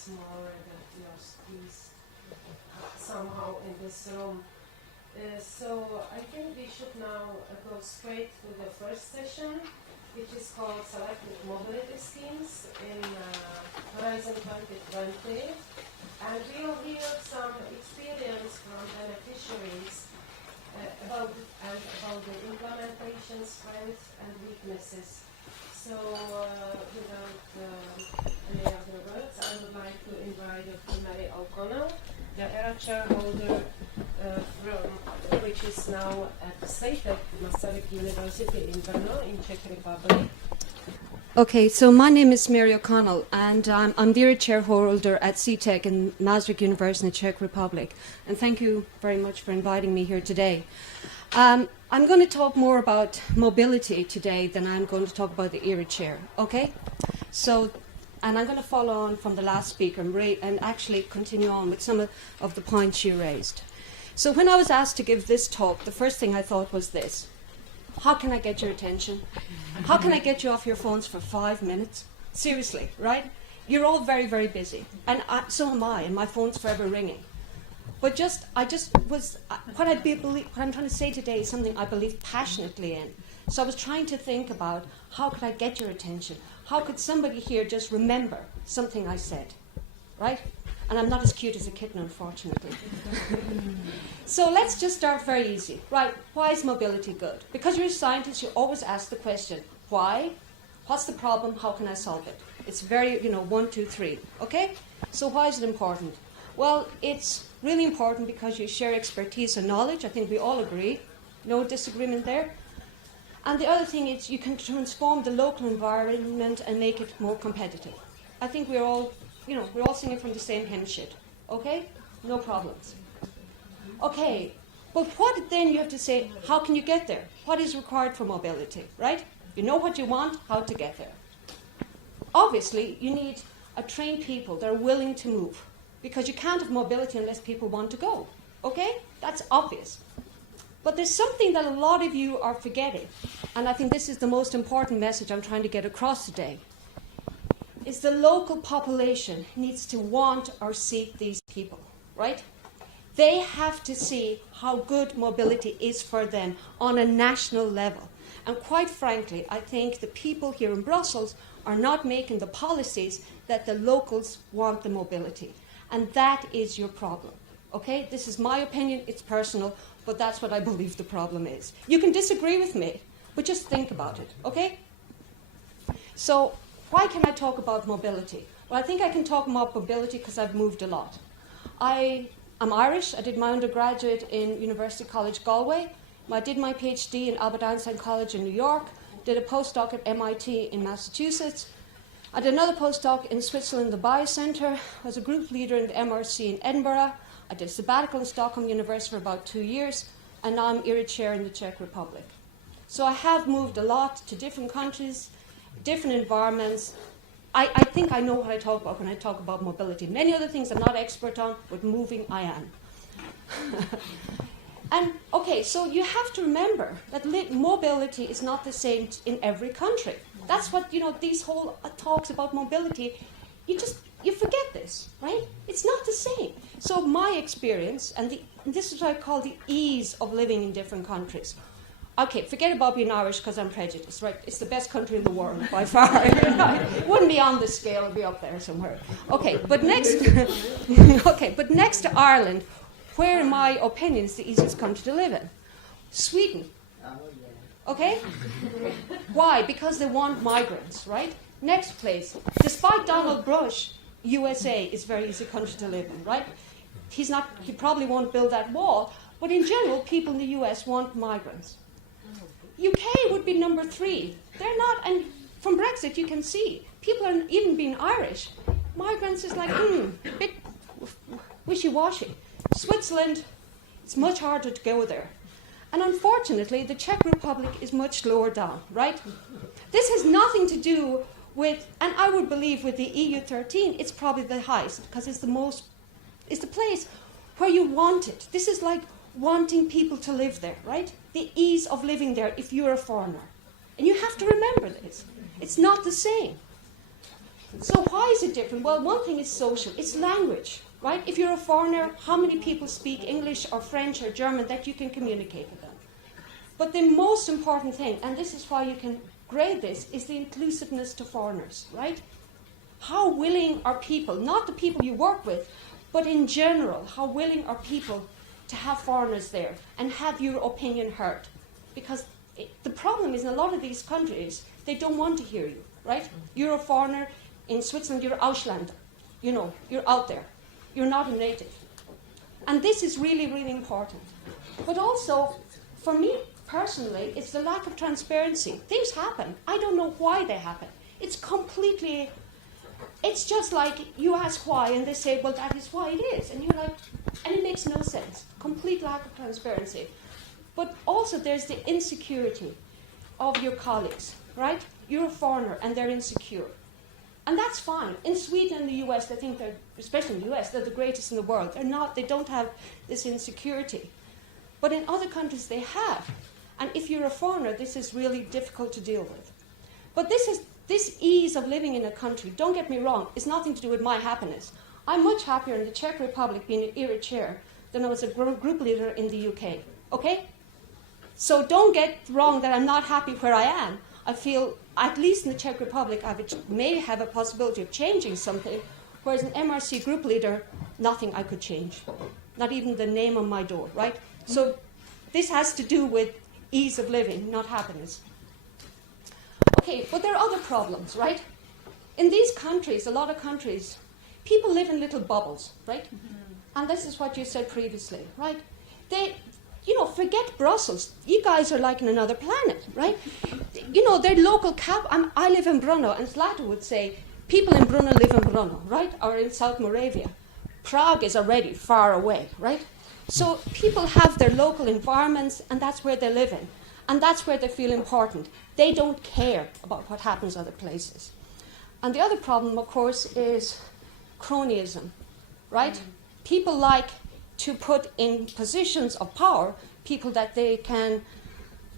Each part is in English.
smaller than we are squeezed somehow in this room. So I think we should now go straight to the first session, which is called Selected Mobility Schemes in Horizon 2020. And we will hear some experience from beneficiaries about the implementation strengths and weaknesses. So without any other words, I would like to invite Dr. Mary O'Connell, the ERA chairholder which is now at the State of Masaryk University in Brno in Czech Republic. Okay, so my name is Mary O'Connell, and I'm the ERA chairholder at CTEC in Masaryk University in the Czech Republic. And thank you very much for inviting me here today. I'm going to talk more about mobility today than I'm going to talk about the ERA chair, okay? So, and I'm going to follow on from the last speaker and actually continue on with some of the points you raised. So when I was asked to give this talk, the first thing I thought was this: how can I get your attention? How can I get you off your phones for 5 minutes? Seriously, right? You're all very, very busy. And so am I, and my phone's forever ringing. But what I'm trying to say today is something I believe passionately in. So I was trying to think about, how could I get your attention? How could somebody here just remember something I said, right? And I'm not as cute as a kitten, unfortunately. So let's just start very easy. Right, why is mobility good? Because you're a scientist, you always ask the question, why? What's the problem? How can I solve it? It's very, 1, 2, 3, okay? So why is it important? Well, it's really important because you share expertise and knowledge. I think we all agree. No disagreement there. And the other thing is you can transform the local environment and make it more competitive. I think we're all singing from the same hymn sheet. Okay? No problems. Okay, but what then you have to say, how can you get there? What is required for mobility, right? You know what you want, how to get there. Obviously, you need trained people that are willing to move, because you can't have mobility unless people want to go. Okay? That's obvious. But there's something that a lot of you are forgetting, and I think this is the most important message I'm trying to get across today, is the local population needs to want or seek these people, right? They have to see how good mobility is for them on a national level. And quite frankly, I think the people here in Brussels are not making the policies that the locals want the mobility. And that is your problem, okay? This is my opinion, it's personal, but that's what I believe the problem is. You can disagree with me, but just think about it, okay? So, why can I talk about mobility? Well, I think I can talk about mobility because I've moved a lot. I'm Irish. I did my undergraduate in University College Galway. I did my PhD in Albert Einstein College in New York, did a postdoc at MIT in Massachusetts. I did another postdoc in Switzerland, the Biocenter. I was a group leader in the MRC in Edinburgh. I did a sabbatical in Stockholm University for about 2 years, and now I'm ERA chair in the Czech Republic. So I have moved a lot to different countries, different environments. I think I know what I talk about when I talk about mobility. Many other things I'm not expert on, but moving I am. And, okay, so you have to remember that mobility is not the same in every country. That's what, these whole talks about mobility, you forget this, right? It's not the same. So my experience, and this is what I call the ease of living in different countries. Okay, forget about being Irish because I'm prejudiced, right? It's the best country in the world by far. It wouldn't be on the scale, it'd be up there somewhere. Okay, but next to Ireland, where in my opinion is the easiest country to live in? Sweden. Okay? Why? Because they want migrants, right? Next place, despite Donald Bush, USA is a very easy country to live in, right? He probably won't build that wall, but in general, people in the US want migrants. UK would be number 3. They're not, and from Brexit you can see, people are even being Irish. Migrants is like, a bit wishy-washy. Switzerland, it's much harder to go there. And unfortunately, the Czech Republic is much lower down, right? This has nothing to do with, and I would believe with the EU 13, it's probably the highest, because it's the place where you want it. This is like wanting people to live there, right? The ease of living there if you're a foreigner. And you have to remember this. It's not the same. So why is it different? Well, one thing is social. It's language, right? If you're a foreigner, how many people speak English or French or German that you can communicate with them? But the most important thing, and this is why you can grade this, is the inclusiveness to foreigners, right? How willing are people, not the people you work with, but in general, how willing are people to have foreigners there and have your opinion heard? Because the problem is in a lot of these countries, they don't want to hear you, right? You're a foreigner. In Switzerland, you're Ausländer. You know, you're out there. You're not a native. And this is really, really important. But also, for me personally, it's the lack of transparency. Things happen. I don't know why they happen. It's completely, it's just like you ask why, and they say, well, that is why it is. And you're like, and it makes no sense. Complete lack of transparency. But also, there's the insecurity of your colleagues, right? You're a foreigner, and they're insecure. And that's fine. In Sweden and the US, they think they're, especially in the US, they're the greatest in the world. They're not, they don't have this insecurity. But in other countries, they have. And if you're a foreigner, this is really difficult to deal with. But this ease of living in a country, don't get me wrong, is nothing to do with my happiness. I'm much happier in the Czech Republic being an ERA chair than I was a group leader in the UK. Okay? So don't get wrong that I'm not happy where I am. I feel, at least in the Czech Republic, I may have a possibility of changing something, whereas an MRC group leader, nothing I could change. Not even the name on my door, right? So this has to do with ease of living, not happiness. Okay, but there are other problems, right? In these countries, a lot of countries, people live in little bubbles, right? And this is what you said previously, right? They, you know, forget Brussels. You guys are like in another planet, right? You know, their local I live in Brno, and Zlata would say, people in Brno live in Brno, right? Or in South Moravia. Prague is already far away, right? So people have their local environments, and that's where they live in. And that's where they feel important. They don't care about what happens other places. And the other problem, of course, is cronyism, right? People like to put in positions of power people that they can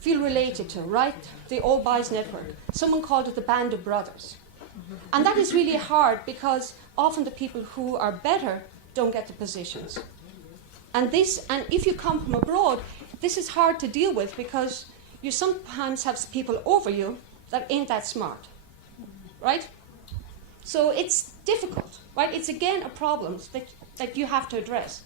feel related to, right? The All Boys Network. Someone called it the Band of Brothers. And that is really hard because often the people who are better don't get the positions. And if you come from abroad, this is hard to deal with because you sometimes have people over you that ain't that smart, right? So it's difficult, right? It's again a problem that you have to address.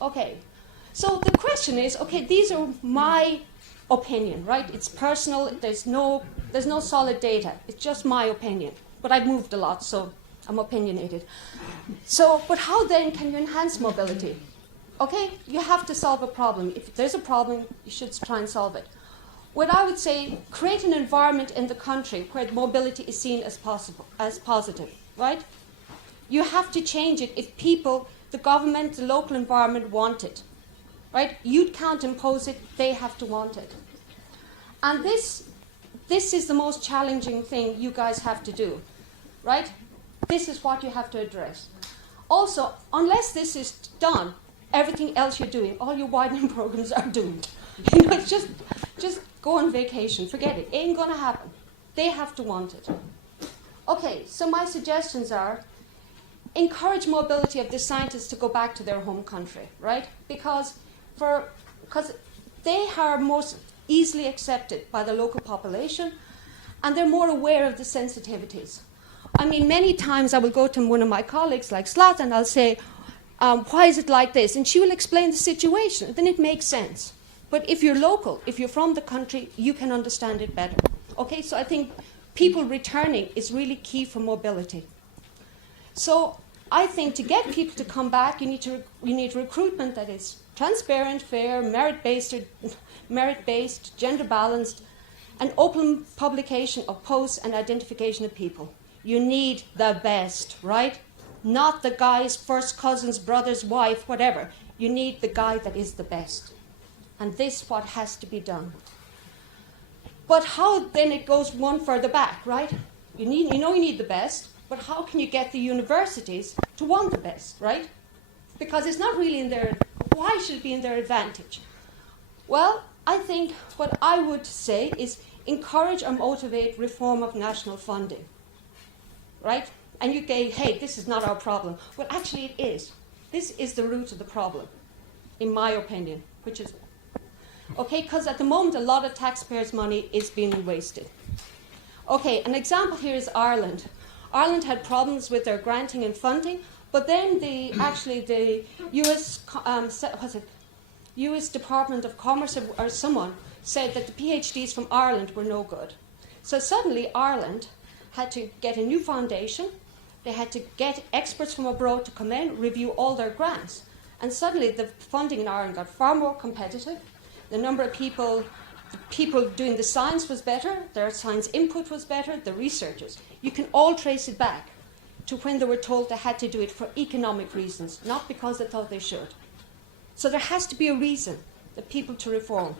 Okay, so the question is, okay, these are my opinion, right? It's personal, there's no solid data, it's just my opinion. But I've moved a lot, so I'm opinionated. So, but how then can you enhance mobility? Okay, you have to solve a problem. If there's a problem, you should try and solve it. What I would say, create an environment in the country where mobility is seen as possible, as positive, right? You have to change it if people, the government, the local environment want it, right? You can't impose it, they have to want it. And this is the most challenging thing you guys have to do, right? This is what you have to address. Also, unless this is done, everything else you're doing, all your widening programs are doomed. You know, it's just go on vacation, forget it, ain't gonna happen. They have to want it. Okay, so my suggestions are, encourage mobility of the scientists to go back to their home country, right? Because they are most easily accepted by the local population and they're more aware of the sensitivities. I mean, many times I will go to one of my colleagues like Zlata and I'll say, why is it like this? And she will explain the situation. Then it makes sense. But if you're local, if you're from the country, you can understand it better. Okay, so I think people returning is really key for mobility. So I think to get people to come back, you need recruitment that is transparent, fair, merit-based, gender-balanced, and open publication of posts and identification of people. You need the best, right? Not the guy's first cousin's brother's wife, whatever. You need the guy that is the best. And this is what has to be done. But how then it goes one further back, right? You need the best, but how can you get the universities to want the best, right? Because it's not really in their, why should it be in their advantage? Well, I think what I would say is encourage or motivate reform of national funding, right? and you say, hey, this is not our problem. Well, actually it is. This is the root of the problem, in my opinion, which is, okay, because at the moment a lot of taxpayers' money is being wasted. Okay, an example here is Ireland. Ireland had problems with their granting and funding, but then the US Department of Commerce or someone said that the PhDs from Ireland were no good. So suddenly Ireland had to get a new foundation. They had to get experts from abroad to come in, review all their grants. And suddenly the funding in Ireland got far more competitive. The number of people doing the science was better, their science input was better, the researchers. You can all trace it back to when they were told they had to do it for economic reasons, not because they thought they should. So there has to be a reason that people to reform.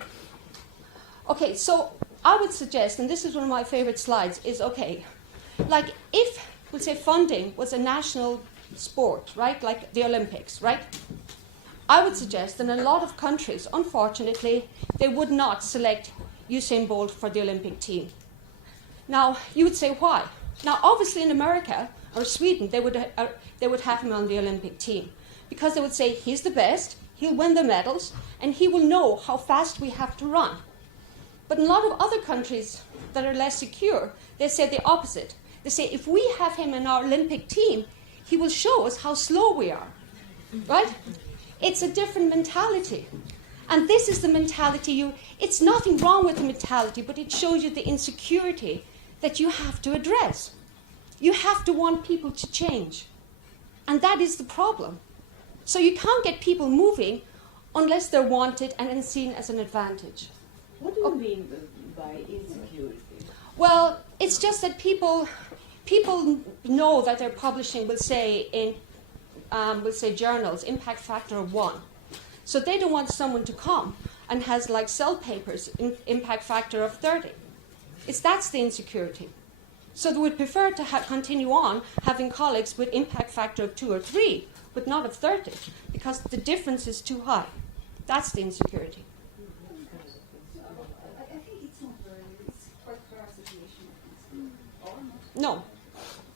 Okay, so I would suggest, and this is one of my favorite slides, is okay, like if, we'll say funding was a national sport, right, like the Olympics, right? I would suggest that in a lot of countries, unfortunately, they would not select Usain Bolt for the Olympic team. Now, you would say, why? Now, obviously in America or Sweden, they would have him on the Olympic team because they would say, he's the best, he'll win the medals, and he will know how fast we have to run. But in a lot of other countries that are less secure, they say the opposite. They say, if we have him in our Olympic team, he will show us how slow we are, right? It's a different mentality. And this is the mentality it's nothing wrong with the mentality, but it shows you the insecurity that you have to address. You have to want people to change. And that is the problem. So you can't get people moving unless they're wanted and seen as an advantage. What do you mean by insecurity? Well, it's just that people know that their publishing will say in journals, impact factor of 1. So they don't want someone to come and has like Cell Papers, impact factor of 30. That's the insecurity. So they would prefer to continue on having colleagues with impact factor of 2 or 3, but not of 30, because the difference is too high. That's the insecurity. I think it's quite fair situation. No.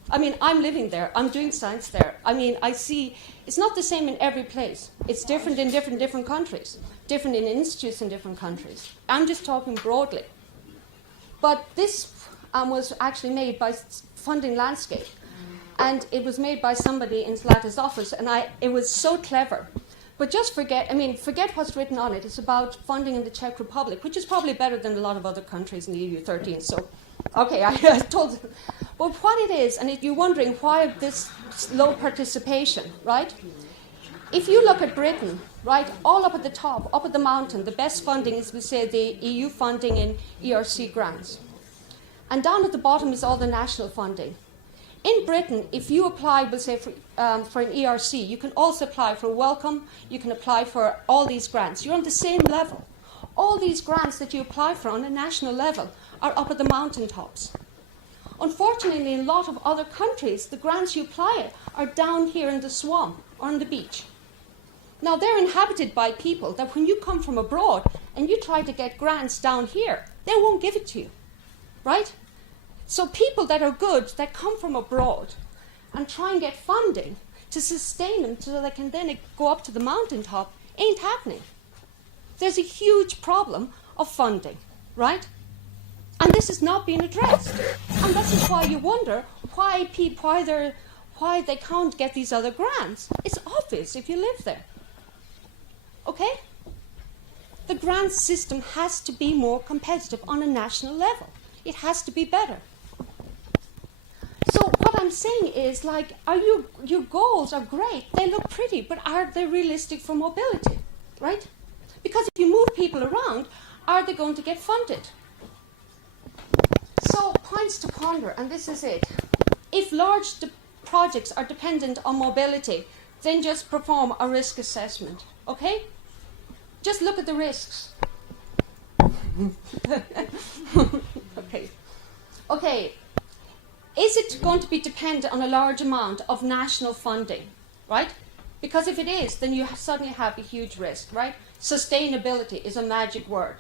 I mean, I'm living there. I'm doing science there. I mean, I see it's not the same in every place. It's different in different countries, different in institutes in different countries. I'm just talking broadly. But this was actually made by Funding Landscape. And it was made by somebody in Zlata's office. And it was so clever. But just forget what's written on it. It's about funding in the Czech Republic, which is probably better than a lot of other countries in the EU 13. So, okay, I told you. But what it is, and if you're wondering why this low participation, right? If you look at Britain, right, all up at the top, up at the mountain, the best funding is, we say, the EU funding in ERC grants. And down at the bottom is all the national funding. In Britain, if you apply, we'll say, for an ERC, you can also apply for Welcome, you can apply for all these grants. You're on the same level. All these grants that you apply for on a national level are up at the mountaintops. Unfortunately, in a lot of other countries, the grants you apply are down here in the swamp or on the beach. Now, they're inhabited by people that when you come from abroad and you try to get grants down here, they won't give it to you, right? So people that are good, that come from abroad and try and get funding to sustain them so they can then go up to the mountaintop, ain't happening. There's a huge problem of funding, right? And this is not being addressed. And this is why you wonder why they can't get these other grants. It's obvious if you live there. Okay? The grant system has to be more competitive on a national level. It has to be better. So what I'm saying is, like, your goals are great. They look pretty, but are they realistic for mobility, right? Because if you move people around, are they going to get funded? So, points to ponder, and this is it. If large projects are dependent on mobility, then just perform a risk assessment, okay? Just look at the risks. Okay. Is it going to be dependent on a large amount of national funding, right? Because if it is, then you suddenly have a huge risk, right? Sustainability is a magic word,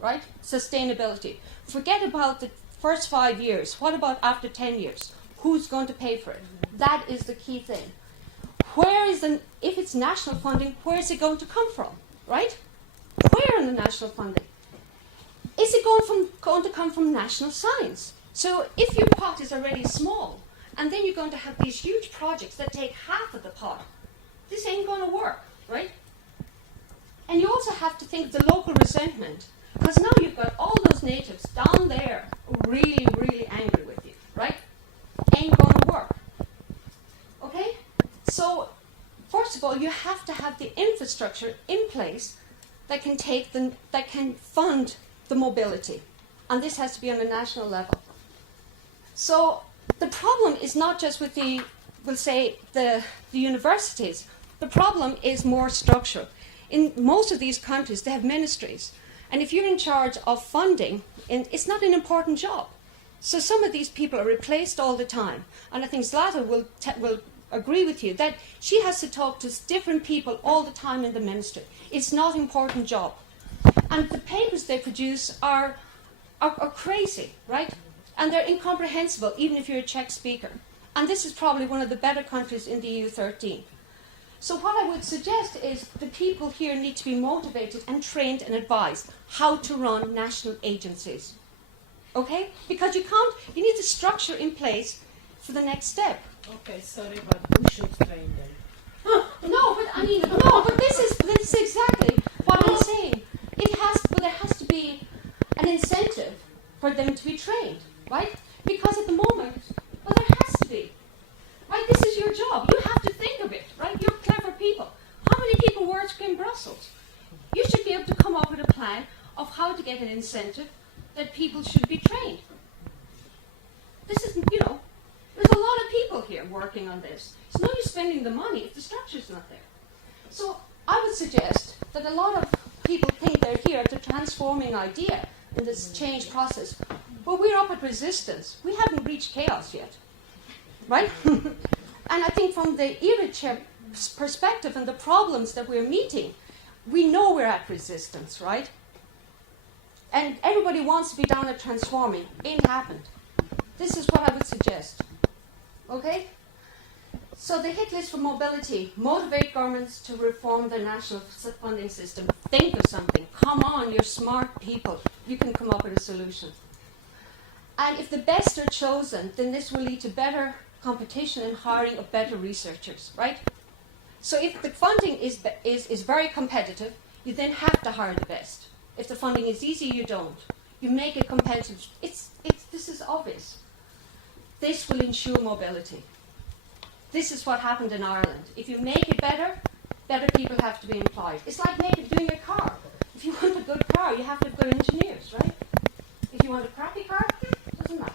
right? Sustainability. Forget about the first 5 years. What about after 10 years? Who's going to pay for it? That is the key thing. If it's national funding, where is it going to come from, right? Where in the national funding? Is it going to come from national science? So if your pot is already small, and then you're going to have these huge projects that take half of the pot, this ain't going to work, right? And you also have to think of the local resentment, because now you've got all those natives down there really, really angry with you, right? Ain't going to work. Okay? So, first of all, you have to have the infrastructure in place that can fund the mobility. And this has to be on a national level. So, the problem is not just with the universities. The problem is more structural. In most of these countries, they have ministries. And if you're in charge of funding, it's not an important job. So some of these people are replaced all the time. And I think Zlata will agree with you that she has to talk to different people all the time in the ministry. It's not an important job. And the papers they produce are crazy, right? And they're incomprehensible, even if you're a Czech speaker. And this is probably one of the better countries in the EU13. So what I would suggest is the people here need to be motivated and trained and advised how to run national agencies. Okay? Because you need the structure in place for the next step. Okay, sorry, but who should train them? But this is exactly what I'm saying. There has to be an incentive for them to be trained, right? Because at the moment, there has to be. Right, this is your job. You have to think of it, right? You're clever people. How many people work in Brussels? You should be able to come up with a plan of how to get an incentive that people should be trained. This is, there's a lot of people here working on this. It's no use spending the money if the structure's not there. So I would suggest that a lot of people think they're here at the transforming idea in this change process. But we're up at resistance. We haven't reached chaos yet. Right? And I think from the IRID perspective and the problems that we're meeting, we know we're at resistance, right? And everybody wants to be down at transforming. Ain't happened. This is what I would suggest. Okay? So the hit list for mobility: motivate governments to reform their national funding system. Think of something. Come on, you're smart people. You can come up with a solution. And if the best are chosen, then this will lead to better competition and hiring of better researchers, right? So if the funding is very competitive, you then have to hire the best. If the funding is easy, you don't. You make it competitive. This is obvious. This will ensure mobility. This is what happened in Ireland. If you make it better, better people have to be employed. It's like doing a car. If you want a good car, you have to have good engineers, right? If you want a crappy car, it doesn't matter.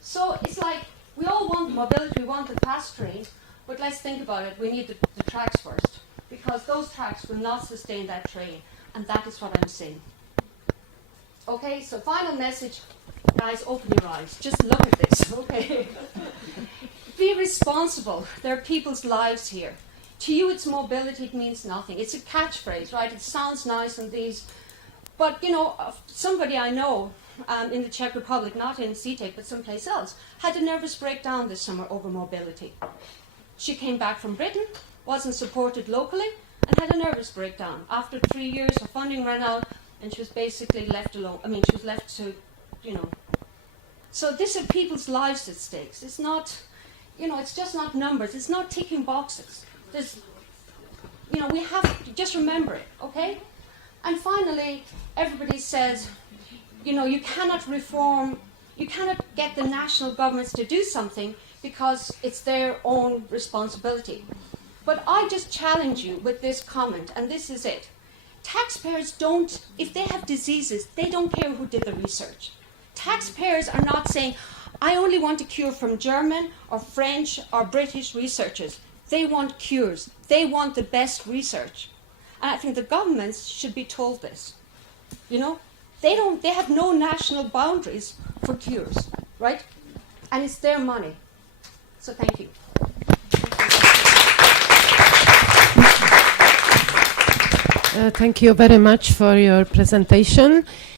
So it's like we all want mobility, we want the fast train, but let's think about it. We need the tracks first, because those tracks will not sustain that train, and that is what I'm saying. Okay, so final message, guys, open your eyes. Just look at this, okay? Be responsible. There are people's lives here. To you, it's mobility, it means nothing. It's a catchphrase, right? It sounds nice and these, but somebody I know, in the Czech Republic, not in CTEC, but someplace else, had a nervous breakdown this summer over mobility. She came back from Britain, wasn't supported locally, and had a nervous breakdown. After 3 years, her funding ran out, and she was basically left alone. She was left to, So these are people's lives at stake. It's not, it's just not numbers. It's not ticking boxes. We have to just remember it, okay? And finally, everybody says, you cannot reform, you cannot get the national governments to do something because it's their own responsibility. But I just challenge you with this comment, and this is it. Taxpayers don't, if they have diseases, they don't care who did the research. Taxpayers are not saying, I only want a cure from German or French or British researchers. They want cures. They want the best research. And I think the governments should be told this. They have no national boundaries for cures, right? And it's their money. So thank you. Thank you very much for your presentation.